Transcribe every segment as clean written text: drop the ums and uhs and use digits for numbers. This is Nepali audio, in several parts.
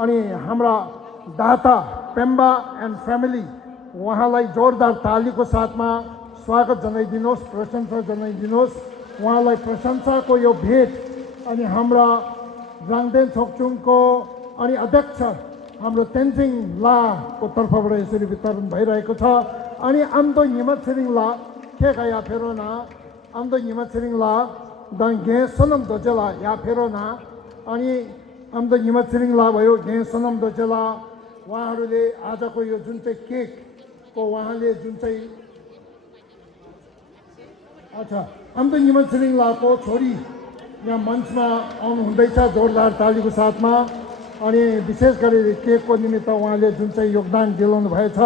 अनि हाम्रा दाता पेम्बा एन्ड फ्यामिली उहाँलाई जोरदार तालीको साथमा स्वागत जनाइदिनुहोस्, प्रशंसा जनाइदिनुहोस्। उहाँलाई प्रशंसाको यो भेट अनि हाम्रा राङदेन छोकचुङको अनि अध्यक्ष हाम्रो तेन्जिङ लाको तर्फबाट यसरी वितरण भइरहेको छ। अनि आम्दो निमत छिरिङ ला के या फेरोना आम्दो निमत छिरिङ ला दङ गे सनम दोजेला या फेरोना अनि आम्दो निमत छिरिङ ला भयो गे सनम दोजेला उहाँहरूले आजको यो जुन चाहिँ केकको उहाँले जुन चाहिँ अच्छा आम्दो निमत छिरिङ लाको छोरी यहाँ मञ्चमा आउनुहुँदैछ जोरदार तालीको साथमा। अनि विशेष गरी केकको निमित्त उहाँले जुन चाहिँ योगदान दिलाउनु भएछ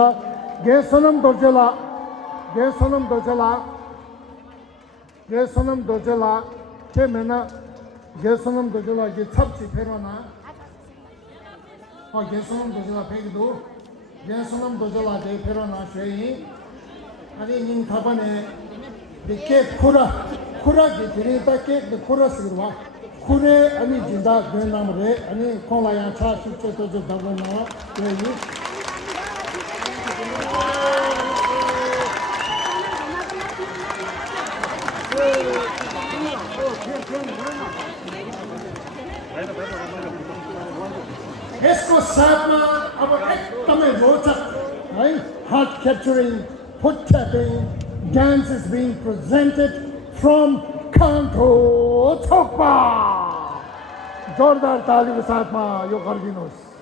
गे सनम दोजेला गे सनम दोजेला गे सनम दोजेला के मेना गे सनम दोजेला गे छप्ची फेरोना गे सनम दोजेला फेक दो गे सनम दोजेला गे फेरोना शेई अनि निन थापने द केक खुरा खुरा गे दिने त केक द खुरा सिरवा खुरे अनि जिंदा गए नाम रे अनि कोला या छा सुचे तो जो दबना ये यसको साथमा अब एकदमै रोचक है heart capturing foot tapping dance is being presented from Kantho Thokpa जोरदार तालीको साथमा यो गरिदिनुहोस्।